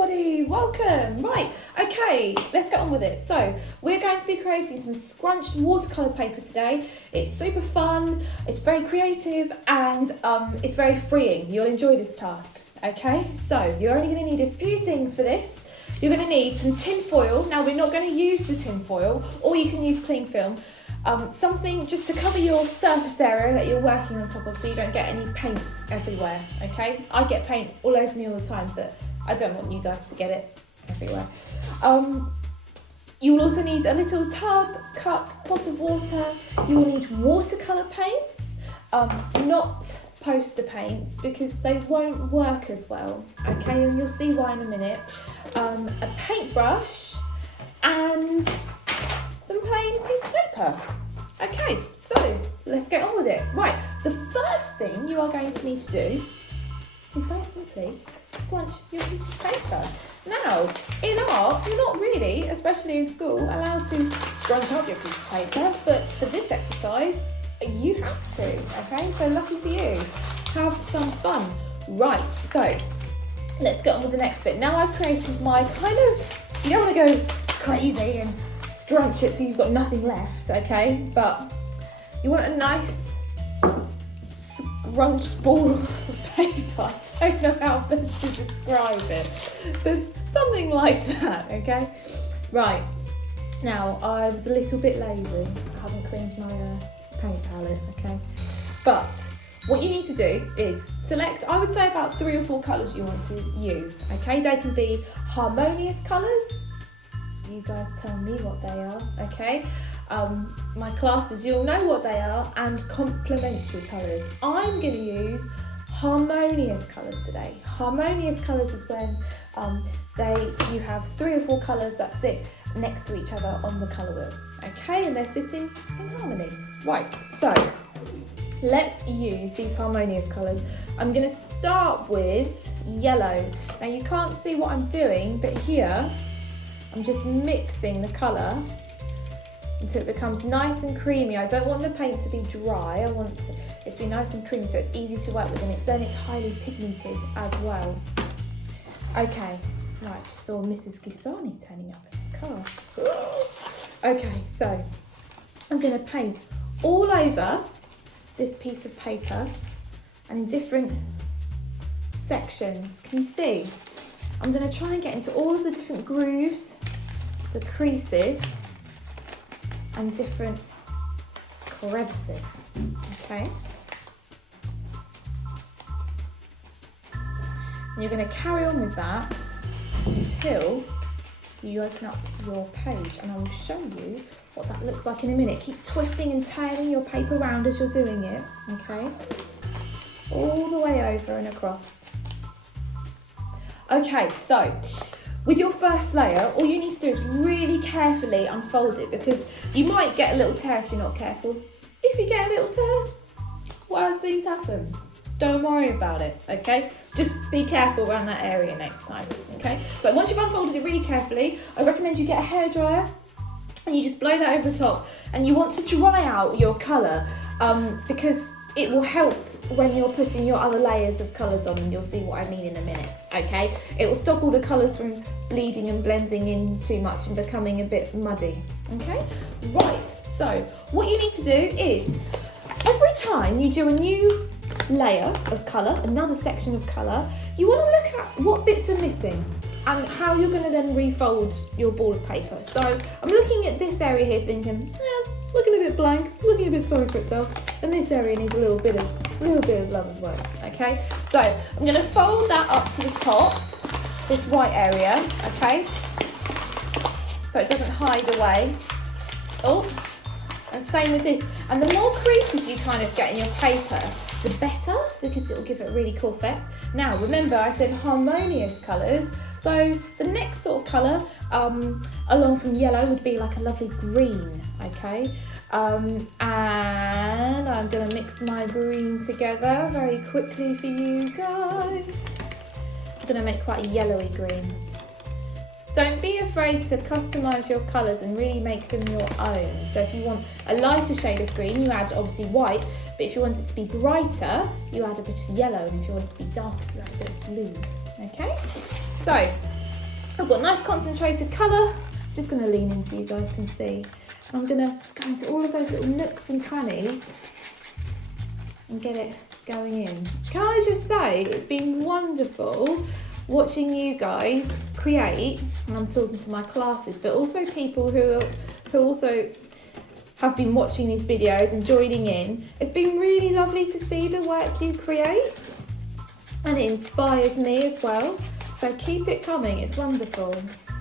everybody, welcome. Right, okay, let's get on with it. So we're going to be creating some scrunched watercolour paper today. It's super fun, it's very creative, and it's very freeing. You'll enjoy this task. Okay, so you're only going to need a few things for this. You're going to need some tin foil. Now we're not going to use the tin foil, or you can use cling film. Something just to cover your surface area that you're working on top of, so you don't get any paint everywhere. Okay, I get paint all over me all the time, but I don't want you guys to get it everywhere. You will also need a little tub, cup, pot of water. You will need watercolour paints, not poster paints, because they won't work as well. Okay, and you'll see why in a minute. A paintbrush and some plain piece of paper. Okay, so let's get on with it. Right, the first thing you are going to need to do is very simply scrunch your piece of paper. Now, in art, you're not really, especially in school, allowed to scrunch up your piece of paper, but for this exercise, you have to, okay? So lucky for you. Have some fun. Right, so let's get on with the next bit. Now I've created my you don't want to go crazy and scrunch it so you've got nothing left, okay? But you want a nice scrunched ball of paper. I don't know how best to describe it. There's something like that, okay? Right, now I was a little bit lazy. I haven't cleaned my paint palette, okay? But what you need to do is select, I would say, about 3 or 4 colours you want to use, okay? They can be harmonious colours. You guys tell me what they are, okay? My classes, you'll know what they are, and complementary colours. I'm going to use harmonious colours today. Harmonious colours is when you have 3 or 4 colours that sit next to each other on the colour wheel, okay? And they're sitting in harmony. Right, so let's use these harmonious colours. I'm going to start with yellow. Now you can't see what I'm doing, but here I'm just mixing the colour until it becomes nice and creamy. I don't want the paint to be dry, I want it to be nice and creamy so it's easy to work with, and then it's highly pigmented as well. Okay, right, just saw Mrs. Gusani turning up in the car. Okay, so I'm going to paint all over this piece of paper and in different sections. Can you see? I'm going to try and get into all of the different grooves, the creases, and different crevices, okay? And you're going to carry on with that until you open up your page, and I will show you what that looks like in a minute. Keep twisting and turning your paper around as you're doing it, okay? All the way over and across. Okay, so with your first layer, all you need to do is really carefully unfold it, because you might get a little tear if you're not careful. If you get a little tear, worse things happen. Don't worry about it, okay? Just be careful around that area next time, okay? So once you've unfolded it really carefully, I recommend you get a hairdryer and you just blow that over the top, and you want to dry out your colour because it will help when you're putting your other layers of colours on, and you'll see what I mean in a minute, okay? It will stop all the colours from bleeding and blending in too much and becoming a bit muddy, okay? Right, so what you need to do is, every time you do a new layer of colour, another section of colour, you want to look at what bits are missing and how you're going to then refold your ball of paper. So I'm looking at this area here thinking, yes, looking a bit blank, looking a bit sorry for itself, and this area needs a little bit of love as well, okay? So I'm going to fold that up to the top, this white area, okay? So it doesn't hide away. Oh, and same with this. And the more creases you kind of get in your paper, the better, because it will give it a really cool effect. Now, remember I said harmonious colours, so the next sort of colour along from yellow would be like a lovely green, okay? And I'm going to mix my green together very quickly for you guys. I'm going to make quite a yellowy green. Don't be afraid to customise your colours and really make them your own. So if you want a lighter shade of green, you add obviously white, but if you want it to be brighter, you add a bit of yellow, and if you want it to be darker, you add a bit of blue, okay? So I've got nice concentrated colour. I'm just going to lean in so you guys can see. I'm going to go into all of those little nooks and crannies and get it going in. Can I just say, it's been wonderful watching you guys create, and I'm talking to my classes, but also people who also have been watching these videos and joining in. It's been really lovely to see the work you create, and it inspires me as well. So keep it coming, it's wonderful.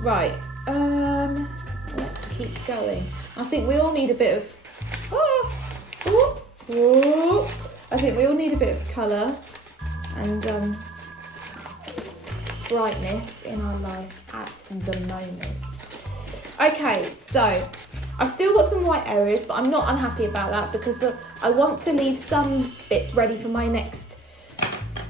Right, let's keep going. I think we all need a bit of, I think we all need a bit of colour and brightness in our life at the moment. Okay, so I've still got some white areas, but I'm not unhappy about that because I want to leave some bits ready for my next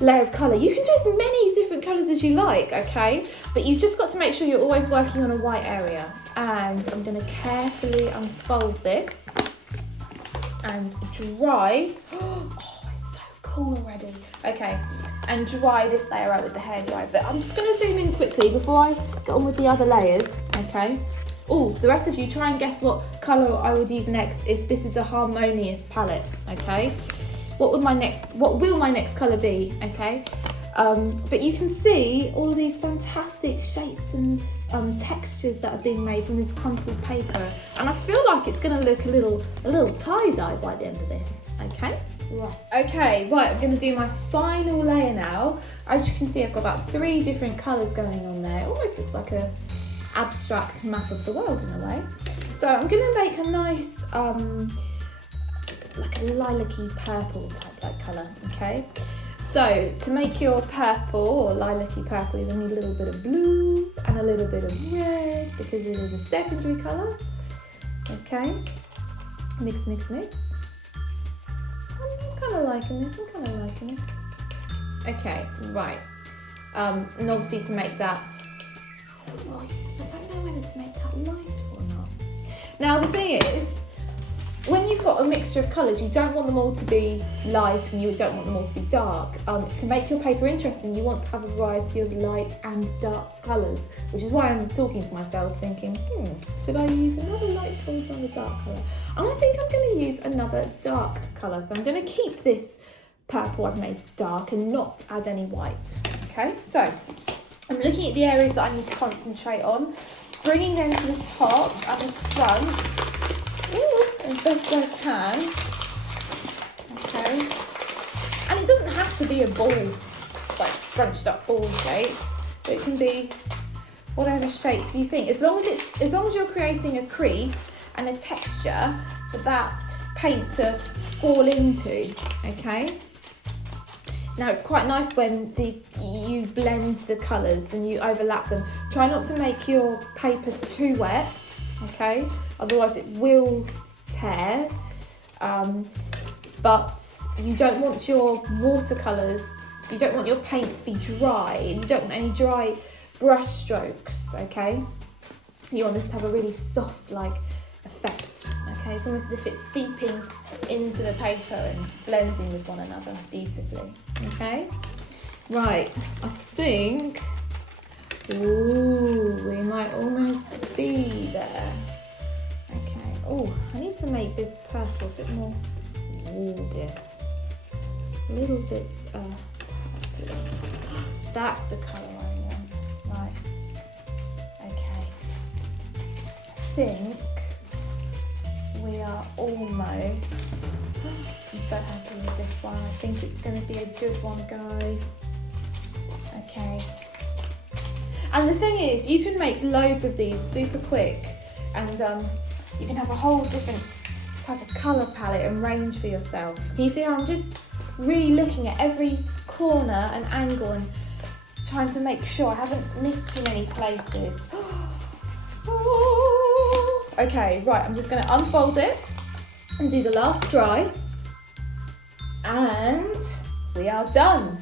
layer of colour. You can do as many different colours as you like, okay? But you've just got to make sure you're always working on a white area. And I'm going to carefully unfold this and dry. Oh, it's so cool already. Okay, and dry this layer out with the hairdryer. But I'm just going to zoom in quickly before I get on with the other layers, okay? Oh, the rest of you try and guess what colour I would use next if this is a harmonious palette, okay? What will my next colour be, okay? But you can see all of these fantastic shapes and textures that are being made from this crumpled paper, and I feel like it's going to look a little tie-dye by the end of this, okay? Right, I'm going to do my final layer now. As you can see, I've got about 3 different colours going on there. It almost looks like a abstract map of the world in a way. So I'm going to make a nice like a lilac-y purple type like colour, okay? So to make your purple or lilac-y purple, you're going to need a little bit of blue and a little bit of red because it is a secondary colour, okay? Mix, mix, mix. I'm kind of liking this, Okay, right. And obviously to make that, I don't know whether to make that light or not. Now the thing is, when you've got a mixture of colours, you don't want them all to be light and you don't want them all to be dark. To make your paper interesting, you want to have a variety of light and dark colours, which is why I'm talking to myself thinking, should I use another light or another dark colour? And I think I'm going to use another dark colour. So I'm going to keep this purple I've made dark and not add any white. Okay, so I'm looking at the areas that I need to concentrate on, bringing them to the top and the front. As best I can, okay, and it doesn't have to be a ball, like scrunched up ball shape, but it can be whatever shape you think, as long as you're creating a crease and a texture for that paint to fall into, okay. Now it's quite nice when you blend the colours and you overlap them. Try not to make your paper too wet, okay, otherwise it will tear, but you don't want your watercolours, you don't want your paint to be dry, and you don't want any dry brush strokes, okay? You want this to have a really soft like effect, okay? It's almost as if it's seeping into the paper and blending with one another beautifully, okay? Right, I think, we might almost be there. Oh, I need to make this purple a bit more, dear. A little bit purpley. That's the colour I want. Right. Okay. I think we are almost. I'm so happy with this one. I think it's going to be a good one, guys. Okay. And the thing is, you can make loads of these super quick, and you can have a whole different type of colour palette and range for yourself. Can you see how I'm just really looking at every corner and angle and trying to make sure I haven't missed too many places. Okay, right, I'm just going to unfold it and do the last dry. And we are done.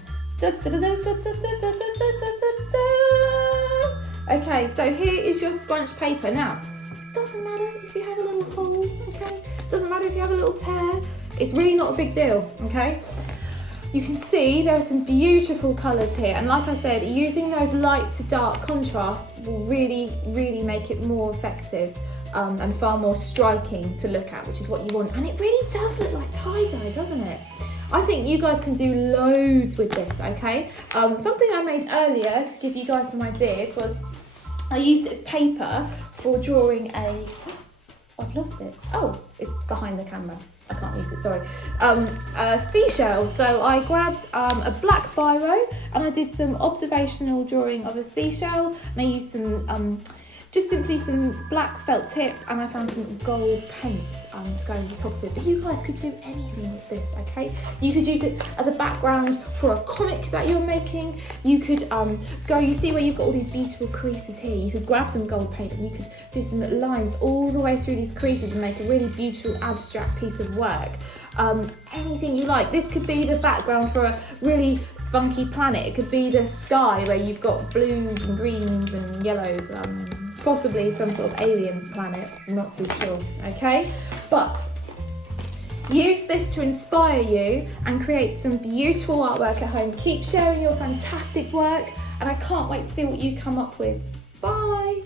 Okay, so here is your scrunched paper. Now, doesn't matter if you have a little hole, okay? Doesn't matter if you have a little tear. It's really not a big deal, okay? you can see there are some beautiful colours here, and like I said, using those light to dark contrast will really, really make it more effective and far more striking to look at, which is what you want. And it really does look like tie-dye, doesn't it? I think you guys can do loads with this, okay? Something I made earlier to give you guys some ideas was I used it as paper for drawing a... I've lost it. Oh, it's behind the camera. I can't use it, sorry. A seashell. So I grabbed a black biro and I did some observational drawing of a seashell, and I used some just simply some black felt tip, and I found some gold paint to go over the top of it. But you guys could do anything with this, okay? You could use it as a background for a comic that you're making. You could you see where you've got all these beautiful creases here? You could grab some gold paint and you could do some lines all the way through these creases and make a really beautiful abstract piece of work. Anything you like. This could be the background for a really funky planet. It could be the sky where you've got blues and greens and yellows. Possibly some sort of alien planet, I'm not too sure, okay? But use this to inspire you and create some beautiful artwork at home. Keep sharing your fantastic work, and I can't wait to see what you come up with. Bye!